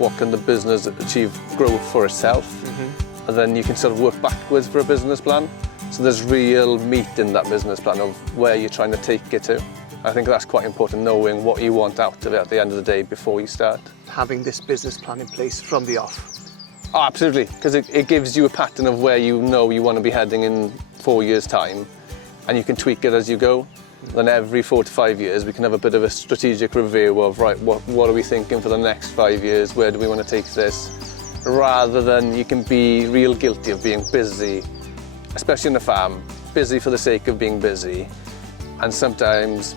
what can the business achieve growth for itself, and then you can sort of work backwards for a business plan. So there's real meat in that business plan of where you're trying to take it to. I think that's quite important, knowing what you want out of it at the end of the day before you start. Having this business plan in place from the off. Oh, absolutely, because it gives you a pattern of where you know you want to be heading in 4 years' time, and you can tweak it as you go. Then every 4 to 5 years we can have a bit of a strategic review of, right, what are we thinking for the next 5 years, where do we want to take this, rather than you can be real guilty of being busy, especially on a farm, busy for the sake of being busy, and sometimes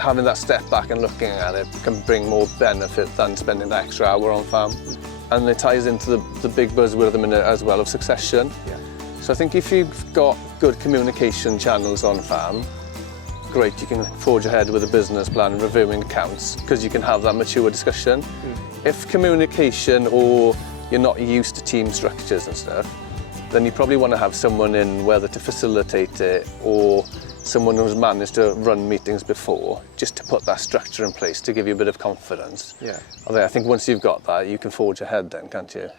having that step back and looking at it can bring more benefit than spending the extra hour on farm. And it ties into the big buzzword at the minute as well of succession. Yeah. So I think if you've got good communication channels on farm, great, you can forge ahead with a business plan and reviewing accounts, because you can have that mature discussion. If communication, or you're not used to team structures and stuff, then you probably want to have someone in, whether to facilitate it or someone who's managed to run meetings before, just to put that structure in place to give you a bit of confidence. Yeah. Although I think once you've got that, you can forge ahead then, can't you?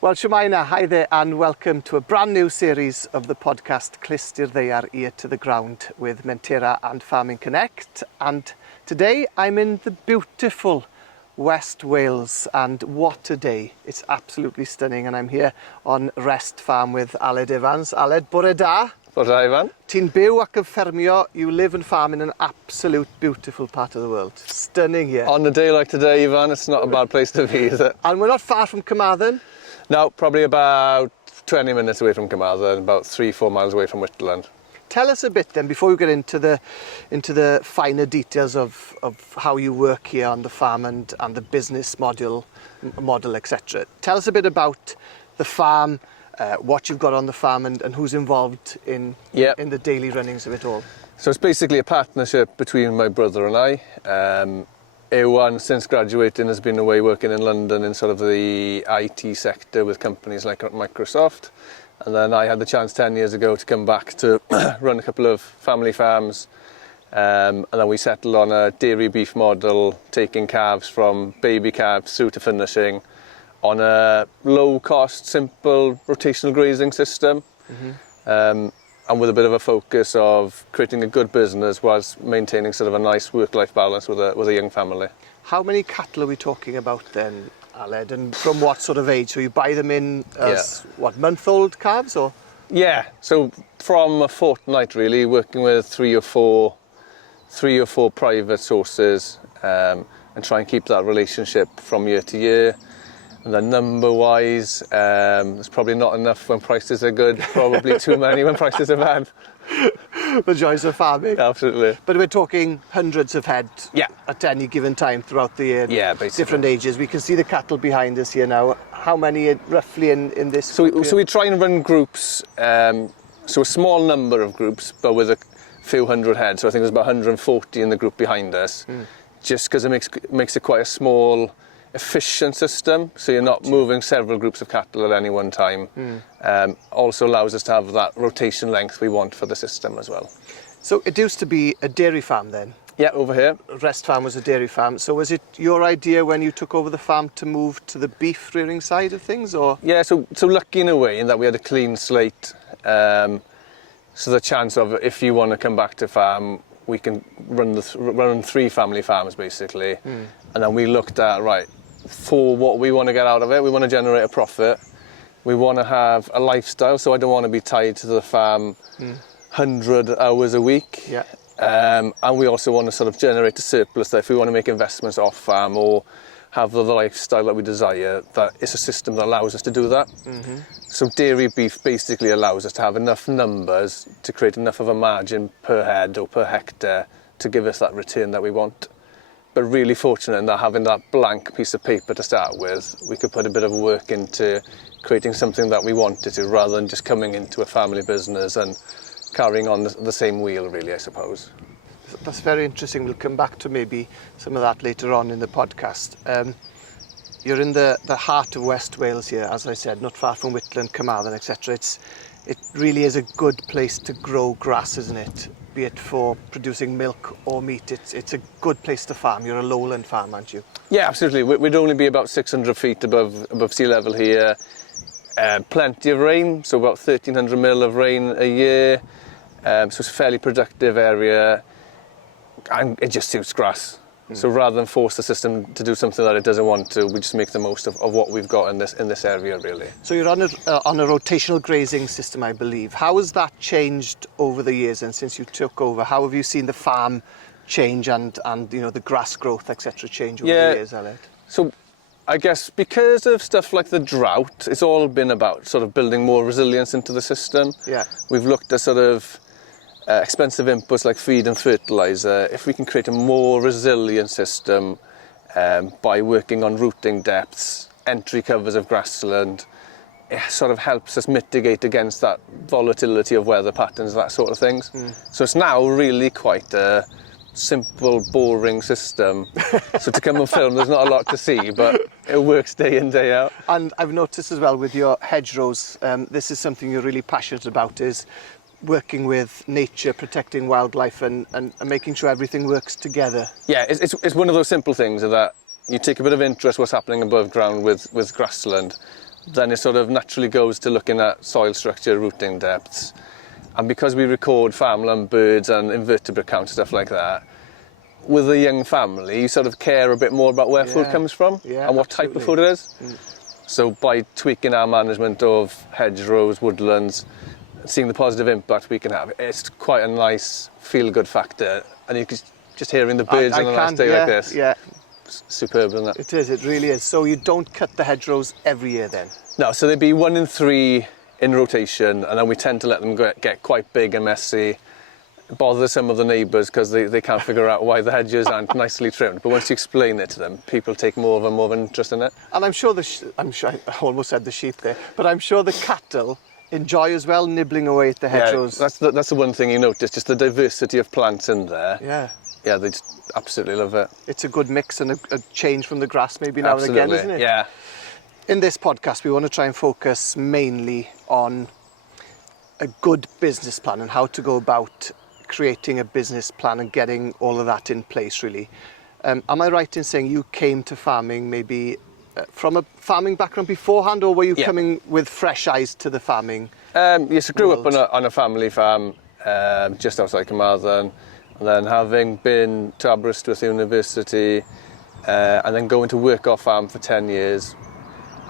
Well, Shwmaina, hi there, and welcome to a brand new series of the podcast Cyfrif, Ear to the Ground, with Mentera and Farming Connect. And today I'm in the beautiful West Wales, and what a day. It's absolutely stunning, and I'm here on Rest Farm with Aled Evans. Aled, bore da. Bore da, Ifan. Ti'n byw ac yn Ffermio, you live and farm in an absolute beautiful part of the world. Stunning here. On a day like today, Ifan, it's not a bad place to be, is it? And we're not far from Carmarthen. No, probably about 20 minutes away from Carmarthen, about 3-4 miles away from Whitland. Tell us a bit then, before we get into the finer details of how you work here on the farm and the business model, etc. Tell us a bit about the farm, what you've got on the farm, and who's involved in the daily runnings of it all. So it's basically a partnership between my brother and I. Ewan, since graduating, has been away working in London in sort of the IT sector with companies like Microsoft. And then I had the chance 10 years ago to come back to run a couple of family farms. And then we settled on a dairy beef model, taking calves from baby calves through to finishing on a low-cost, simple rotational grazing system. And with a bit of a focus of creating a good business whilst maintaining sort of a nice work-life balance with a young family. How many cattle are we talking about then, Aled, and from what sort of age? So you buy them in as, month-old calves, or? Yeah, so from a fortnight really, working with three or four private sources, and try and keep that relationship from year to year. And then number-wise, there's probably not enough when prices are good, probably too many when prices are bad. The joys of farming. Absolutely. But we're talking hundreds of head at any given time throughout the year. Yeah, basically. Different ages. We can see the cattle behind us here now. How many roughly in this? So we try and run groups, so a small number of groups, but with a few hundred head. So I think there's about 140 in the group behind us, just because it makes it quite a small, efficient system, so you're not moving several groups of cattle at any one time. Also allows us to have that rotation length we want for the system as well. So it used to be a dairy farm then? Yeah, over here. Rest Farm was a dairy farm. So was it your idea when you took over the farm to move to the beef rearing side of things, or? Yeah, so lucky in a way in that we had a clean slate. So the chance of, if you want to come back to farm, we can run 3 family farms basically. And then we looked at, right, for what we want to get out of it, we want to generate a profit. We want to have a lifestyle, so I don't want to be tied to the farm 100 hours a week. Yeah. And we also want to sort of generate a surplus that if we want to make investments off farm or have the lifestyle that we desire, that it's a system that allows us to do that. So dairy beef basically allows us to have enough numbers to create enough of a margin per head or per hectare to give us that return that we want. But really fortunate in that having that blank piece of paper to start with, we could put a bit of work into creating something that we wanted to, rather than just coming into a family business and carrying on the same wheel, really, I suppose. That's very interesting. We'll come back to maybe some of that later on in the podcast. You're in the heart of West Wales here, as I said, not far from Whitland, Carmarthen, etc. It really is a good place to grow grass, isn't it? be it for producing milk or meat, it's a good place to farm. You're a lowland farm, aren't you? Yeah, absolutely. We'd only be about 600 feet above sea level here. Plenty of rain, so about 1,300 mil of rain a year. So it's a fairly productive area, and it just suits grass. So rather than force the system to do something that it doesn't want to, we just make the most of what we've got in this area, really. So you're on a rotational grazing system, I believe. How has that changed over the years, and since you took over? How have you seen the farm change and the grass growth, etc., change over the years, Aled? So I guess because of stuff like the drought, it's all been about sort of building more resilience into the system. Yeah. We've looked at sort of expensive inputs like feed and fertiliser. If we can create a more resilient system by working on rooting depths, entry covers of grassland, it sort of helps us mitigate against that volatility of weather patterns, that sort of things. So it's now really quite a simple, boring system. So to come and film, there's not a lot to see, but it works day in, day out. And I've noticed as well with your hedgerows, this is something you're really passionate about, is working with nature, protecting wildlife and making sure everything works together. Yeah, it's one of those simple things that you take a bit of interest what's happening above ground with grassland, then it sort of naturally goes to looking at soil structure, rooting depths. And because we record farmland birds and invertebrate count, stuff like that, with a young family, you sort of care a bit more about where food comes from and what type of food it is. So by tweaking our management of hedgerows, woodlands, seeing the positive impact we can have, it's quite a nice feel-good factor. And you can just hearing the birds on a nice day like this. Yeah. Superb, isn't it? It is, it really is. So you don't cut the hedgerows every year then? No, so there'd be 1 in 3 in rotation, and then we tend to let them get quite big and messy, bother some of the neighbours because they can't figure out why the hedges aren't nicely trimmed. But once you explain it to them, people take more of an interest in it. And I'm sure I almost said the sheep there, but I'm sure the cattle enjoy as well nibbling away at the hedgerows. Yeah, that's the one thing you notice, just the diversity of plants in there. Yeah. Yeah, they just absolutely love it. It's a good mix and a change from the grass maybe now and again, isn't it? Yeah. In this podcast, we want to try and focus mainly on a good business plan and how to go about creating a business plan and getting all of that in place, really. Am I right in saying you came to farming maybe from a farming background beforehand, or were you coming with fresh eyes to the farming Yes, I grew up on a family farm just outside Carmarthen, and then having been to Aberystwyth University and then going to work off farm for 10 years,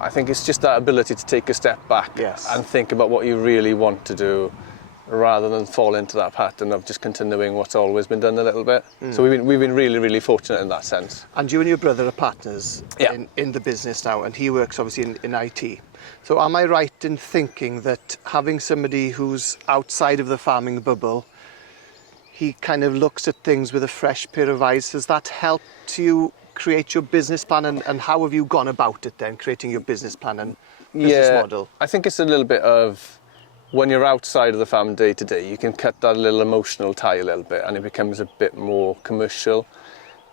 I think it's just that ability to take a step back and think about what you really want to do, rather than fall into that pattern of just continuing what's always been done a little bit. So we've been really, really fortunate in that sense. And you and your brother are partners in the business now, and he works obviously in IT. So am I right in thinking that having somebody who's outside of the farming bubble, he kind of looks at things with a fresh pair of eyes? Has that helped you create your business plan, and how have you gone about it then, creating your business plan and business model? I think it's a little bit of, when you're outside of the farm day to day, you can cut that little emotional tie a little bit and it becomes a bit more commercial.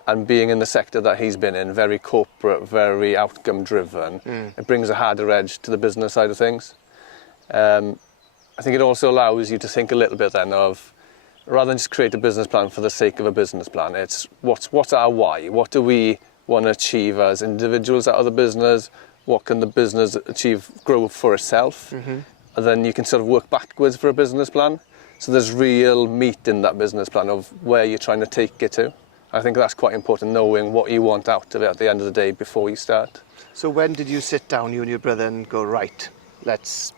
And being in the sector that he's been in, very corporate, very outcome driven, it brings a harder edge to the business side of things. I think it also allows you to think a little bit then of, rather than just create a business plan for the sake of a business plan, it's what's our why? What do we want to achieve as individuals out of the business? What can the business achieve, grow for itself? And then you can sort of work backwards for a business plan. So there's real meat in that business plan of where you're trying to take it to. I think that's quite important, knowing what you want out of it at the end of the day before you start. So when did you sit down, you and your brother, and go, right, let's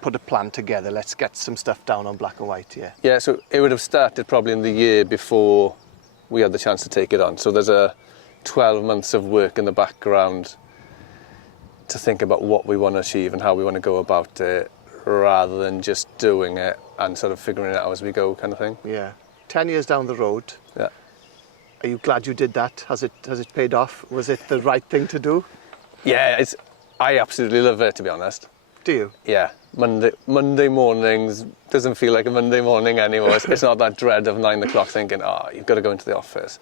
put a plan together, let's get some stuff down on black and white? Yeah, so it would have started probably in the year before we had the chance to take it on. So there's a 12 months of work in the background to think about what we want to achieve and how we want to go about it, rather than just doing it and sort of figuring it out as we go, kind of thing. Yeah. 10 years down the road. Yeah. Are you glad you did that? Has it paid off? Was it the right thing to do? Yeah, I absolutely love it, to be honest. Do you? Yeah. Monday mornings doesn't feel like a Monday morning anymore. It's not that dread of 9 o'clock thinking, you've got to go into the office.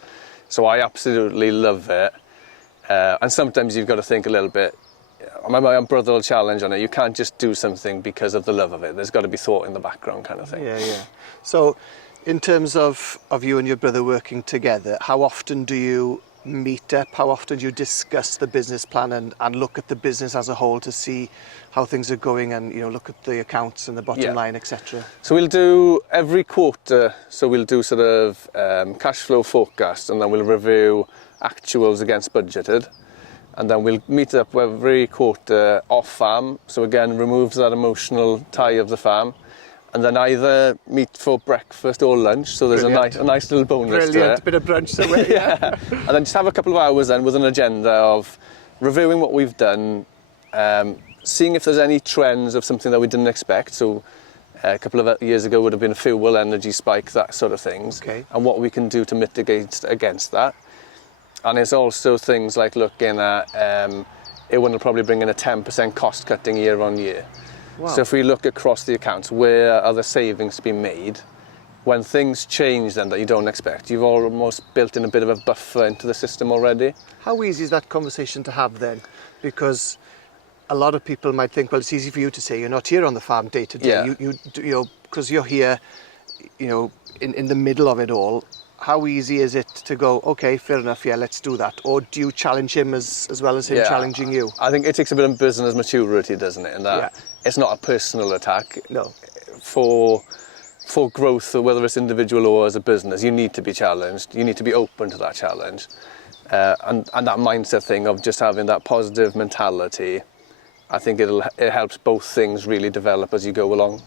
So I absolutely love it. And sometimes you've got to think a little bit. My brother will challenge on it. You can't just do something because of the love of it. There's got to be thought in the background, kind of thing. Yeah. So In terms of you and your brother working together, how often do you meet up? How often do you discuss the business plan and look at the business as a whole to see how things are going and, you know, look at the accounts and the bottom line, etc.? So we'll do every quarter, so we'll do sort of cash flow forecast, and then we'll review actuals against budgeted. And then we'll meet up every quarter off farm, so again removes that emotional tie of the farm. And then either meet for breakfast or lunch, so there's a nice little bonus to it. Bit of brunch somewhere. Yeah. And then just have a couple of hours then with an agenda of reviewing what we've done, seeing if there's any trends of something that we didn't expect. So a couple of years ago would have been a fuel energy spike, that sort of things, and what we can do to mitigate against that. And it's also things like looking at, it will probably bring in a 10% cost cutting year on year. Wow. So if we look across the accounts, where are the savings to be made? When things change then that you don't expect, you've almost built in a bit of a buffer into the system already. How easy is that conversation to have then? Because a lot of people might think, well, it's easy for you to say, you're not here on the farm day to day. Yeah. You know, because you're here, you know, in the middle of it all. How easy is it to go, okay, fair enough, yeah, let's do that? Or do you challenge him as well as him challenging you? I think it takes a bit of business maturity, doesn't it? And that it's not a personal attack. No. For growth, whether it's individual or as a business, you need to be challenged. You need to be open to that challenge. And that mindset thing of just having that positive mentality, I think it helps both things really develop as you go along.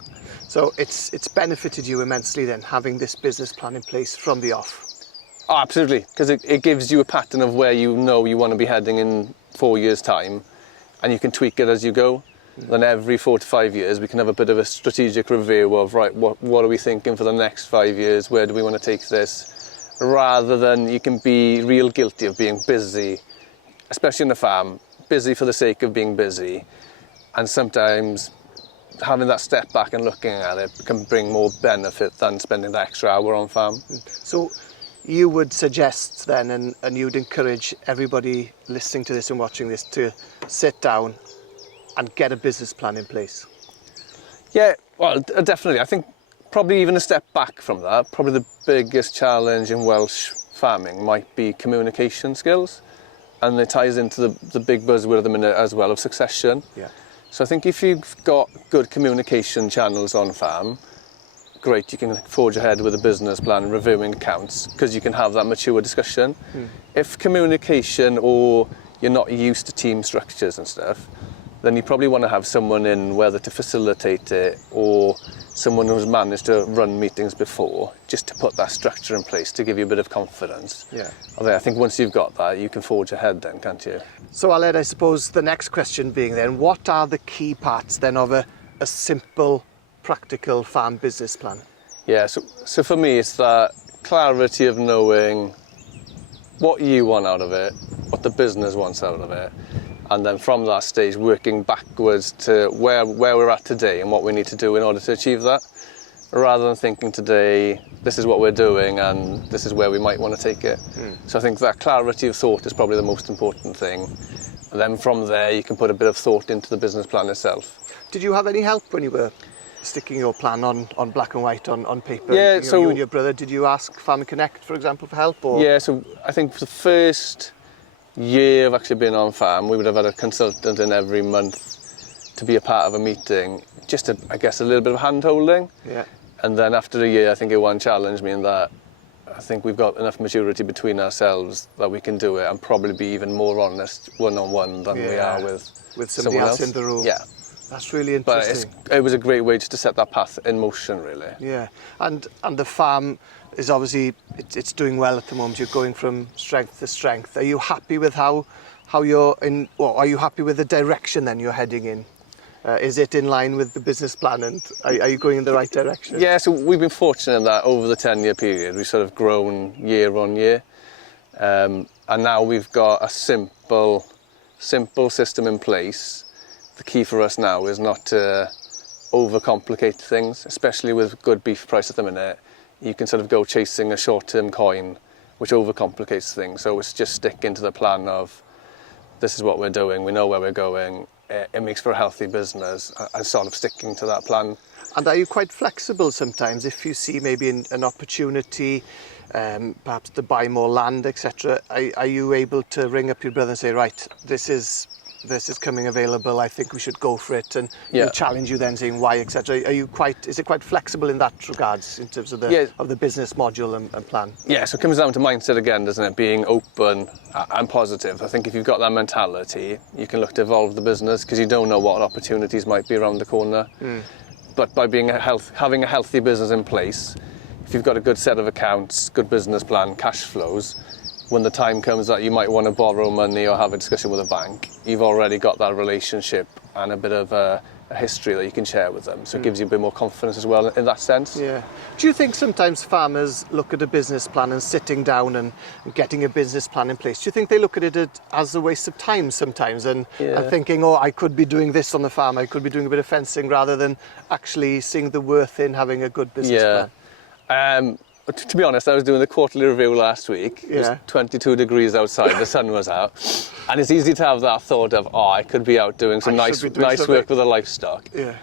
So it's benefited you immensely then, having this business plan in place from the off? Oh, absolutely, because it gives you a pattern of where you know you want to be heading in 4 years' time, and you can tweak it as you go. Then every 4 to 5 years we can have a bit of a strategic review of, right, what are we thinking for the next 5 years, where do we want to take this, rather than you can be real guilty of being busy, especially in the farm, busy for the sake of being busy, and sometimes having that step back and looking at it can bring more benefit than spending the extra hour on farm. So you would suggest then, and you'd encourage everybody listening to this and watching this to sit down and get a business plan in place? Yeah, well, definitely. I think probably even a step back from that, probably the biggest challenge in Welsh farming might be communication skills. And it ties into the big buzzword at the minute as well of succession. Yeah. So I think if you've got good communication channels on farm, great, you can forge ahead with a business plan, reviewing accounts, because you can have that mature discussion. If communication, or you're not used to team structures and stuff, then you probably want to have someone in, whether to facilitate it or someone who's managed to run meetings before, just to put that structure in place to give you a bit of confidence. Yeah. Although I think once you've got that, you can forge ahead then, can't you? So Aled, I suppose the next question being then, what are the key parts then of a simple, practical farm business plan? Yeah, so for me it's that clarity of knowing what you want out of it, what the business wants out of it, and then from that stage working backwards to where we're at today and what we need to do in order to achieve that, rather than thinking today this is what we're doing and this is where we might want to take it. So I think that clarity of thought is probably the most important thing, and then from there you can put a bit of thought into the business plan itself. Did you have any help when you were sticking your plan on black and white on paper? Yeah, so you and your brother, did you ask Farming Connect, for example, for help? Or? Yeah, so I think for the first year of actually being on farm, we would have had a consultant in every month to be a part of a meeting, just to, I guess, a little bit of hand-holding. Yeah. And then after a year, I think it challenged me in that I think we've got enough maturity between ourselves that we can do it and probably be even more honest one-on-one than we are with somebody else in the room. Yeah. That's really interesting. But it was a great way just to set that path in motion, really. Yeah, and the farm is obviously, it's doing well at the moment. You're going from strength to strength. Are you happy with how you're in, or are you happy with the direction then you're heading in? Is it in line with the business plan, and are you going in the right direction? Yeah, so we've been fortunate in that over the 10-year period, we've sort of grown year on year. And now we've got a simple system in place. The key for us now is not to overcomplicate things, especially with good beef price at the minute. You can sort of go chasing a short-term coin, which overcomplicates things. So it's just sticking to the plan of, this is what we're doing, we know where we're going, it makes for a healthy business and sort of sticking to that plan. And are you quite flexible sometimes if you see maybe an opportunity, perhaps to buy more land, etc.? Are you able to ring up your brother and say, right, this is coming available, I think we should go for it, and he'll challenge you then saying why, etc.? Is it quite flexible in that regards in terms of the business module and plan? Yeah, so it comes down to mindset again, doesn't it? Being open and positive. I think if you've got that mentality, you can look to evolve the business because you don't know what opportunities might be around the corner. But by having a healthy business in place, if you've got a good set of accounts, good business plan, cash flows, when the time comes that you might want to borrow money or have a discussion with a bank, you've already got that relationship and a bit of a history that you can share with them. So it gives you a bit more confidence as well in that sense. Yeah. Do you think sometimes farmers look at a business plan and sitting down and getting a business plan in place, do you think they look at it as a waste of time sometimes and thinking, oh, I could be doing this on the farm, I could be doing a bit of fencing, rather than actually seeing the worth in having a good business plan? To be honest, I was doing the quarterly review last week. It was 22 degrees outside, the sun was out. And it's easy to have that thought of, oh, I could be out doing some nice work with the livestock. Yeah.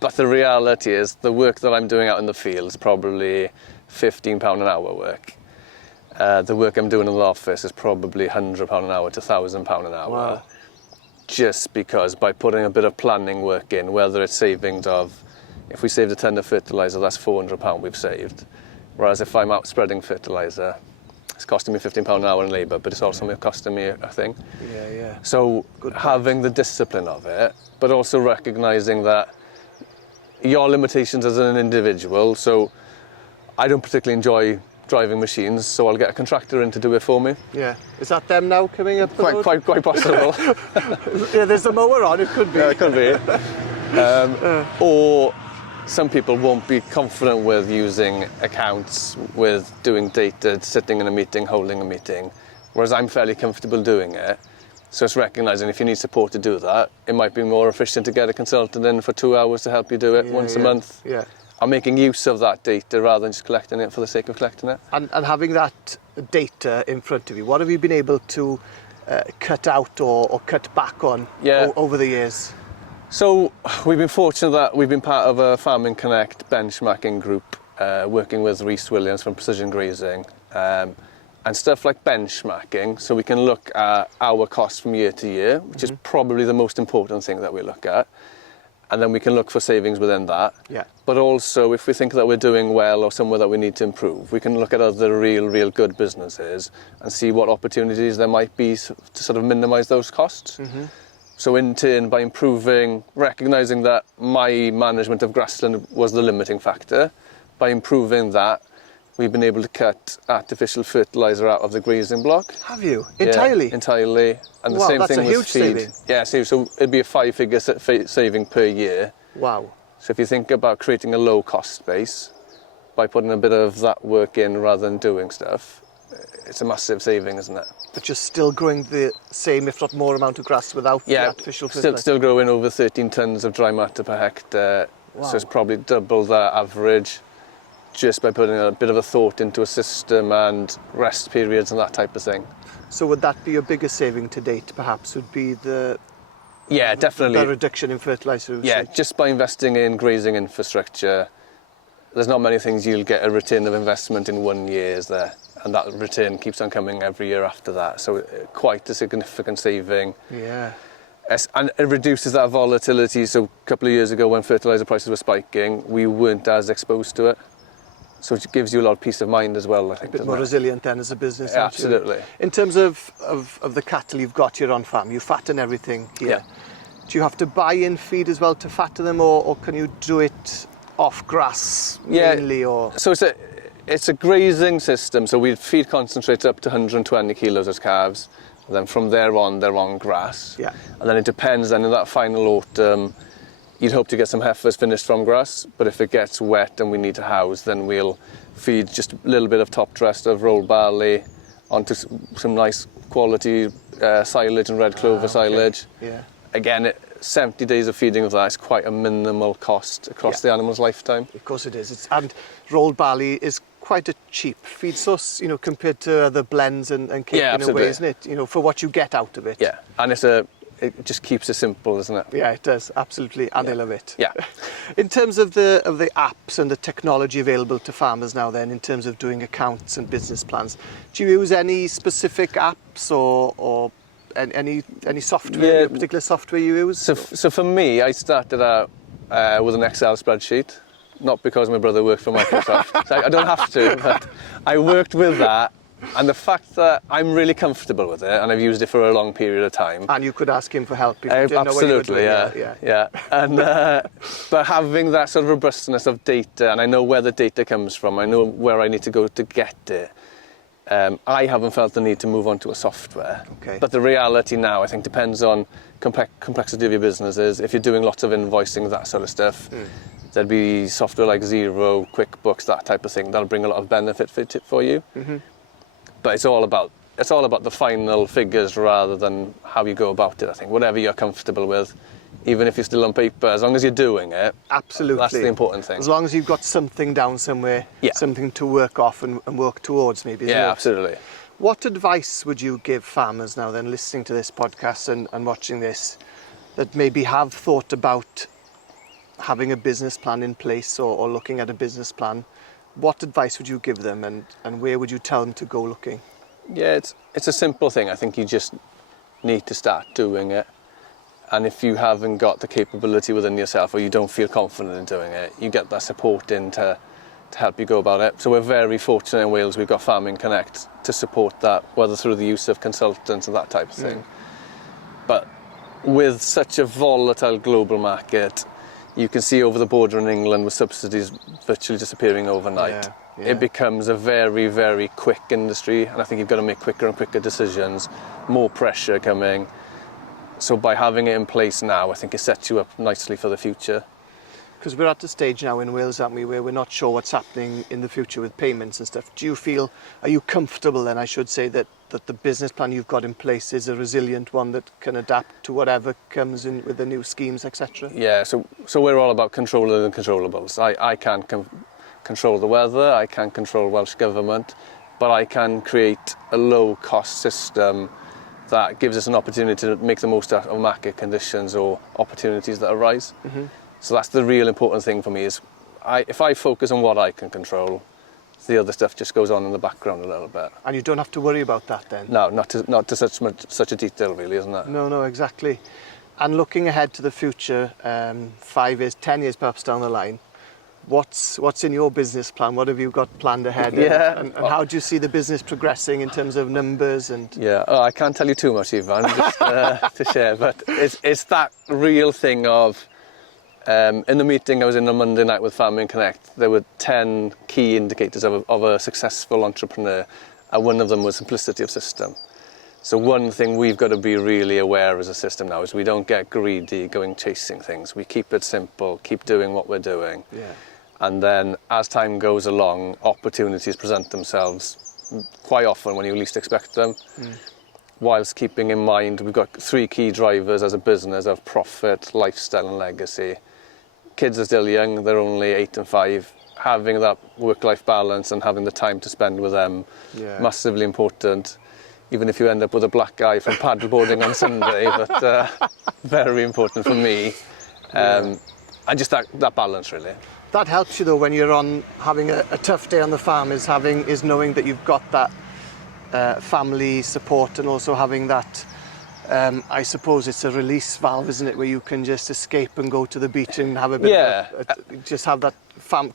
But the reality is, the work that I'm doing out in the field is probably £15 an hour work. The work I'm doing in the office is probably £100 an hour to £1,000 an hour. Wow. Just because by putting a bit of planning work in, whether it's savings of, if we saved a tonne of fertiliser, that's £400 we've saved. Whereas if I'm out spreading fertiliser, it's costing me £15 an hour in labour, but it's also costing me a thing. So having the discipline of it, but also recognising that your limitations as an individual. So I don't particularly enjoy driving machines, so I'll get a contractor in to do it for me. Yeah. Is that them now coming up the road? Quite possible. Yeah, there's a mower on, it could be. Yeah, it could be. Or some people won't be confident with using accounts, with doing data, sitting in a meeting, holding a meeting, whereas I'm fairly comfortable doing it. So it's recognising if you need support to do that, it might be more efficient to get a consultant in for 2 hours to help you do it once a month. Yeah. I'm making use of that data rather than just collecting it for the sake of collecting it. And having that data in front of you, what have you been able to cut out or cut back on over the years? So we've been fortunate that we've been part of a Farming Connect benchmarking group working with Rhys Williams from Precision Grazing and stuff like benchmarking, so we can look at our costs from year to year, which is probably the most important thing that we look at, and then we can look for savings within that. Yeah. But also if we think that we're doing well or somewhere that we need to improve, we can look at other real good businesses and see what opportunities there might be to sort of minimise those costs. So in turn, by improving, recognising that my management of grassland was the limiting factor, by improving that, we've been able to cut artificial fertiliser out of the grazing block. Have you? Entirely? Yeah, entirely. And the same thing with feed. Saving. Yeah, so it'd be a 5-figure saving per year. Wow. So if you think about creating a low cost base, by putting a bit of that work in rather than doing stuff, it's a massive saving, isn't it? But you're still growing the same, if not more, amount of grass without the artificial fertiliser? Still growing over 13 tonnes of dry matter per hectare. Wow. So it's probably double that average just by putting a bit of a thought into a system and rest periods and that type of thing. So would that be your biggest saving to date, perhaps, would be definitely the reduction in fertiliser usage? Yeah, just by investing in grazing infrastructure, there's not many things you'll get a return of investment in 1 year, is there? And that return keeps on coming every year after that. So quite a significant saving. Yeah. And it reduces that volatility. So a couple of years ago when fertiliser prices were spiking, we weren't as exposed to it. So it gives you a lot of peace of mind as well, I think. A bit more resilient then as a business. Yeah, absolutely. In terms of the cattle you've got here on farm, you fatten everything here. Yeah. Do you have to buy in feed as well to fatten them, or can you do it off grass mainly? Or? So it's a grazing system, so we feed concentrates up to 120 kilos as calves, and then from there on they're on grass. Yeah. And then it depends, then in that final autumn, you'd hope to get some heifers finished from grass, but if it gets wet and we need to house, then we'll feed just a little bit of top dressed of rolled barley onto some nice quality silage and red clover silage. Yeah. Again, 70 days of feeding of that is quite a minimal cost across the animal's lifetime. Of course it is. And rolled barley is quite a cheap feed source, compared to other blends and cake in a way, isn't it? For what you get out of it. Yeah, and it just keeps it simple, doesn't it? Yeah, it does, absolutely, and I love it. Yeah. In terms of the apps and the technology available to farmers now then, in terms of doing accounts and business plans, do you use any specific apps or any software, particular software you use? So for me, I started out with an Excel spreadsheet, not because my brother worked for Microsoft. So I don't have to, but I worked with that. And the fact that I'm really comfortable with it, and I've used it for a long period of time. And you could ask him for help if you didn't know what you were doing. Yeah. And but having that sort of robustness of data, and I know where the data comes from, I know where I need to go to get it. I haven't felt the need to move on to a software. Okay. But the reality now, I think, depends on complexity of your businesses. If you're doing lots of invoicing, that sort of stuff, there'd be software like Xero, QuickBooks, that type of thing. That'll bring a lot of benefit for you. Mm-hmm. But it's all about the final figures rather than how you go about it, I think. Whatever you're comfortable with, even if you're still on paper, as long as you're doing it, absolutely, that's the important thing. As long as you've got something down somewhere, something to work off and work towards, maybe. Yeah, absolutely. What advice would you give farmers now then, listening to this podcast and watching this, that maybe have thought about having a business plan in place or looking at a business plan? What advice would you give them and where would you tell them to go looking? Yeah, it's a simple thing. I think you just need to start doing it. And if you haven't got the capability within yourself or you don't feel confident in doing it, you get that support in to help you go about it. So we're very fortunate in Wales, we've got Farming Connect to support that, whether through the use of consultants and that type of thing. But with such a volatile global market, you can see over the border in England with subsidies virtually disappearing overnight. Yeah. It becomes a very, very quick industry, and I think you've got to make quicker and quicker decisions, more pressure coming. So by having it in place now, I think it sets you up nicely for the future. Because we're at the stage now in Wales, aren't we, where we're not sure what's happening in the future with payments and stuff. Are you comfortable then, I should say, that the business plan you've got in place is a resilient one that can adapt to whatever comes in with the new schemes, etc.? Yeah, so we're all about controlling the controllables. I can't control the weather, I can't control Welsh Government, but I can create a low-cost system that gives us an opportunity to make the most out of market conditions or opportunities that arise. Mm-hmm. So that's the real important thing for me is if I focus on what I can control, the other stuff just goes on in the background a little bit. And you don't have to worry about that then? No, not to such a detail really, isn't it? No, exactly. And looking ahead to the future, 5 years, 10 years perhaps down the line, what's in your business plan? What have you got planned ahead? Yeah. And how do you see the business progressing in terms of numbers? Yeah, I can't tell you too much, Ifan, just to share, but it's that real thing of, in the meeting I was in on Monday night with Farming Connect, there were 10 key indicators of a successful entrepreneur, and one of them was simplicity of system. So one thing we've got to be really aware as a system now is we don't get greedy going chasing things. We keep it simple, keep doing what we're doing. Yeah. And then as time goes along, opportunities present themselves quite often when you least expect them. Whilst keeping in mind, we've got 3 key drivers as a business of profit, lifestyle and legacy. Kids are still young, they're only 8 and 5. Having that work-life balance and having the time to spend with them, massively important. Even if you end up with a black eye from paddleboarding on Sunday, but very important for me. And just that balance really. That helps you though when you're on having a tough day on the farm is knowing that you've got that family support and also having that, I suppose it's a release valve, isn't it, where you can just escape and go to the beach and have a bit of just have that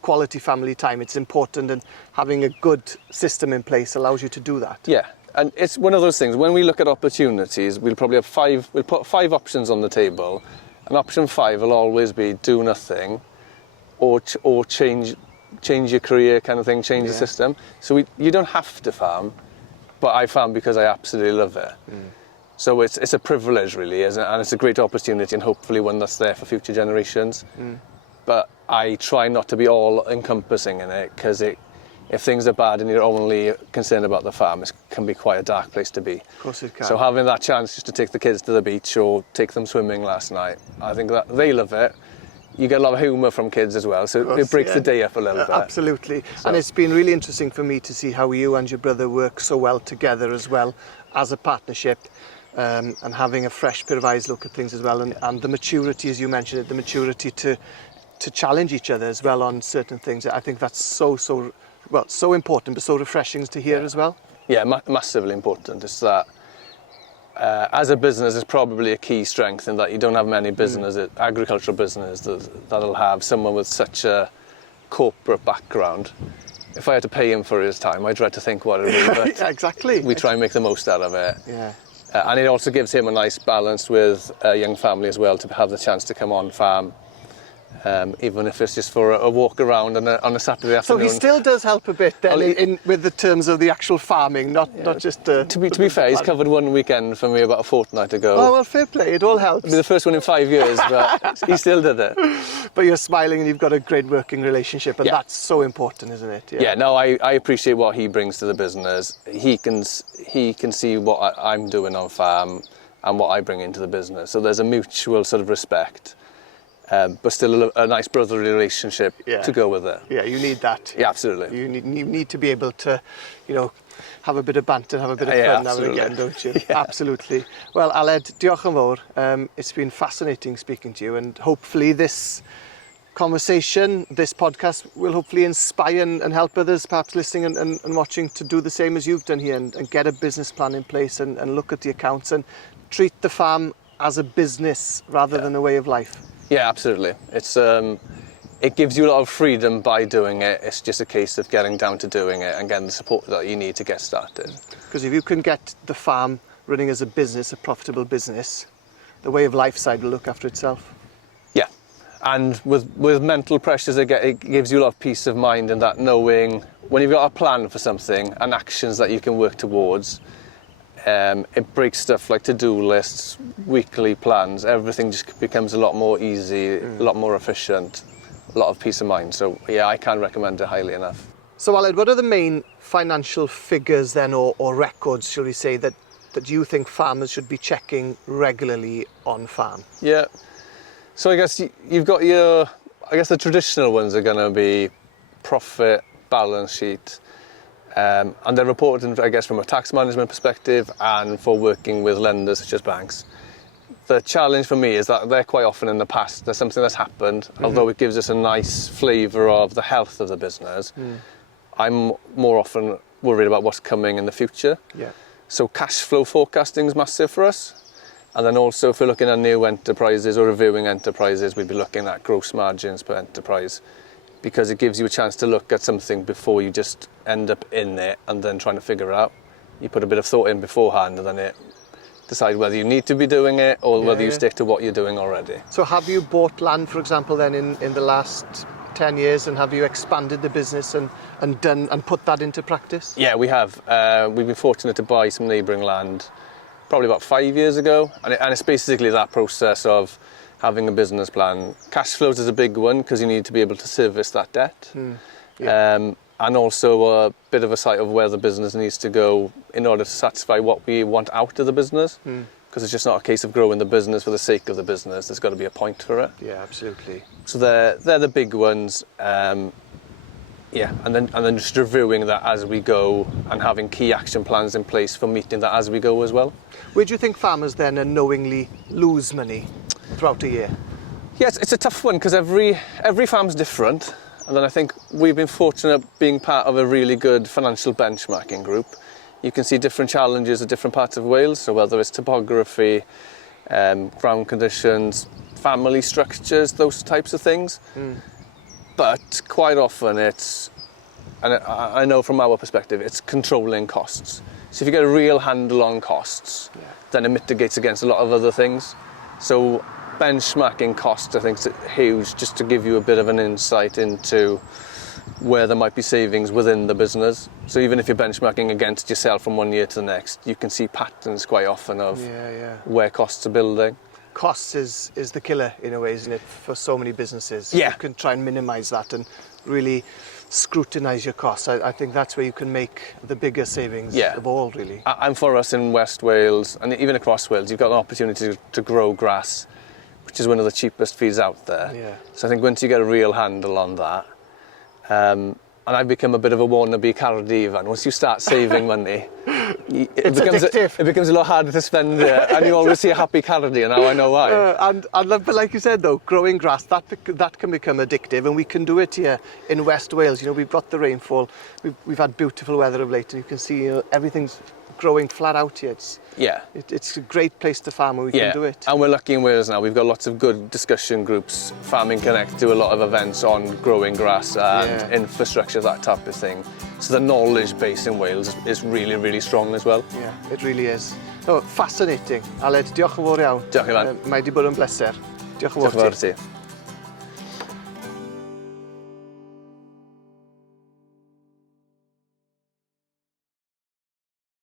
quality family time. It's important, and having a good system in place allows you to do that. Yeah. And it's one of those things, when we look at opportunities, we'll probably have we'll put 5 options on the table, and option 5 will always be do nothing or change your career kind of thing, change the system. So you don't have to farm, but I farm because I absolutely love it. So it's a privilege really, and it's a great opportunity, and hopefully one that's there for future generations. But I try not to be all encompassing in it, because if things are bad and you're only concerned about the farm, it can be quite a dark place to be. Of course it can. So having that chance just to take the kids to the beach or take them swimming last night, I think that they love it. You get a lot of humour from kids as well, so it breaks the day up a little bit. Absolutely. So. And it's been really interesting for me to see how you and your brother work so well together as well as a partnership. and having a fresh pair of eyes look at things as well, and the maturity, as you mentioned it, the maturity to challenge each other as well on certain things. I think that's so important, but so refreshing to hear as well. Yeah, massively important. It's that as a business, it's probably a key strength in that you don't have many businesses, agricultural businesses, that'll have someone with such a corporate background. If I had to pay him for his time, I'd dread to think what it would be, but yeah, exactly. We try and make the most out of it. Yeah. And it also gives him a nice balance with a young family as well, to have the chance to come on farm, even if it's just for a walk around on a Saturday afternoon. So he still does help a bit then with the terms of the actual farming, not just... To be fair, he's covered one weekend for me about a fortnight ago. Oh, well, fair play, it all helps. It'll be the first one in 5 years, but he still did it. But you're smiling and you've got a great working relationship, and that's so important, isn't it? Yeah, no, I appreciate what he brings to the business. He can see what I'm doing on farm and what I bring into the business. So there's a mutual sort of respect. But still a nice brotherly relationship to go with it. Yeah, you need that. Yeah, absolutely. You need to be able to, have a bit of banter, have a bit of fun now and again, don't you? Yeah. Absolutely. Well, Aled, diolch yn fawr. It's been fascinating speaking to you, and hopefully this conversation, this podcast, will hopefully inspire and help others perhaps listening and watching to do the same as you've done here and get a business plan in place and look at the accounts and treat the farm as a business rather than a way of life. Yeah, absolutely. It's it gives you a lot of freedom by doing it. It's just a case of getting down to doing it and getting the support that you need to get started. Because if you can get the farm running as a business, a profitable business, the way of life side will look after itself. Yeah, and with mental pressures, it gives you a lot of peace of mind in that knowing when you've got a plan for something and actions that you can work towards. It breaks stuff like to-do lists, weekly plans. Everything just becomes a lot more easy, a lot more efficient, a lot of peace of mind. So yeah, I can't recommend it highly enough. So Aled, what are the main financial figures then, or records, shall we say, that you think farmers should be checking regularly on farm? Yeah. So I guess you've got the traditional ones are going to be profit, balance sheet. And they're reported, I guess, from a tax management perspective and for working with lenders such as banks. The challenge for me is that they're quite often in the past. There's something that's happened, although it gives us a nice flavour of the health of the business. I'm more often worried about what's coming in the future. Yeah. So cash flow forecasting is massive for us. And then also if we're looking at new enterprises or reviewing enterprises, we'd be looking at gross margins per enterprise, because it gives you a chance to look at something before you just end up in it and then trying to figure it out. You put a bit of thought in beforehand and then decide whether you need to be doing it or whether you stick to what you're doing already. So have you bought land, for example, then in the last 10 years, and have you expanded the business and put that into practice? Yeah, we have. We've been fortunate to buy some neighbouring land probably about 5 years ago, and it's basically that process of having a business plan. Cash flows is a big one because you need to be able to service that debt. And also a bit of a sight of where the business needs to go in order to satisfy what we want out of the business. Because it's just not a case of growing the business for the sake of the business. There's got to be a point for it. Yeah, absolutely. So they're the big ones. And then just reviewing that as we go and having key action plans in place for meeting that as we go as well. Where do you think farmers then unknowingly lose money throughout a year? Yes, it's a tough one because every farm's different. And then I think we've been fortunate being part of a really good financial benchmarking group. You can see different challenges at different parts of Wales, so whether it's topography, ground conditions, family structures, those types of things. But quite often and I know from our perspective, it's controlling costs. So if you get a real handle on costs, then it mitigates against a lot of other things. So benchmarking costs, I think, is huge, just to give you a bit of an insight into where there might be savings within the business. So even if you're benchmarking against yourself from one year to the next, you can see patterns quite often of where costs are building. Costs is the killer in a way, isn't it, for so many businesses? Yeah. You can try and minimise that and really scrutinise your costs. I think that's where you can make the bigger savings of all, really. And for us in West Wales, and even across Wales, you've got an opportunity to grow grass, which is one of the cheapest feeds out there. Yeah. So I think once you get a real handle on that, and I've become a bit of a wannabe Cardiff, and once you start saving money, It becomes a lot harder to spend and you always see a happy cardi, and now I know why. But like you said though, growing grass, that can become addictive, and we can do it here in West Wales. You know, we've got the rainfall, we've had beautiful weather of late, and you can see everything's growing flat out here. It's a great place to farm where we can do it. And we're lucky in Wales now. We've got lots of good discussion groups. Farming Connect do a lot of events on growing grass and infrastructure, that type of thing. So the knowledge base in Wales is really, really strong as well. Yeah, it really is. So, fascinating. Aled, diolch yn fawr iawn. Diolch, Ifan. Mae wedi bod yn bleser. Diolch yn fawr ti.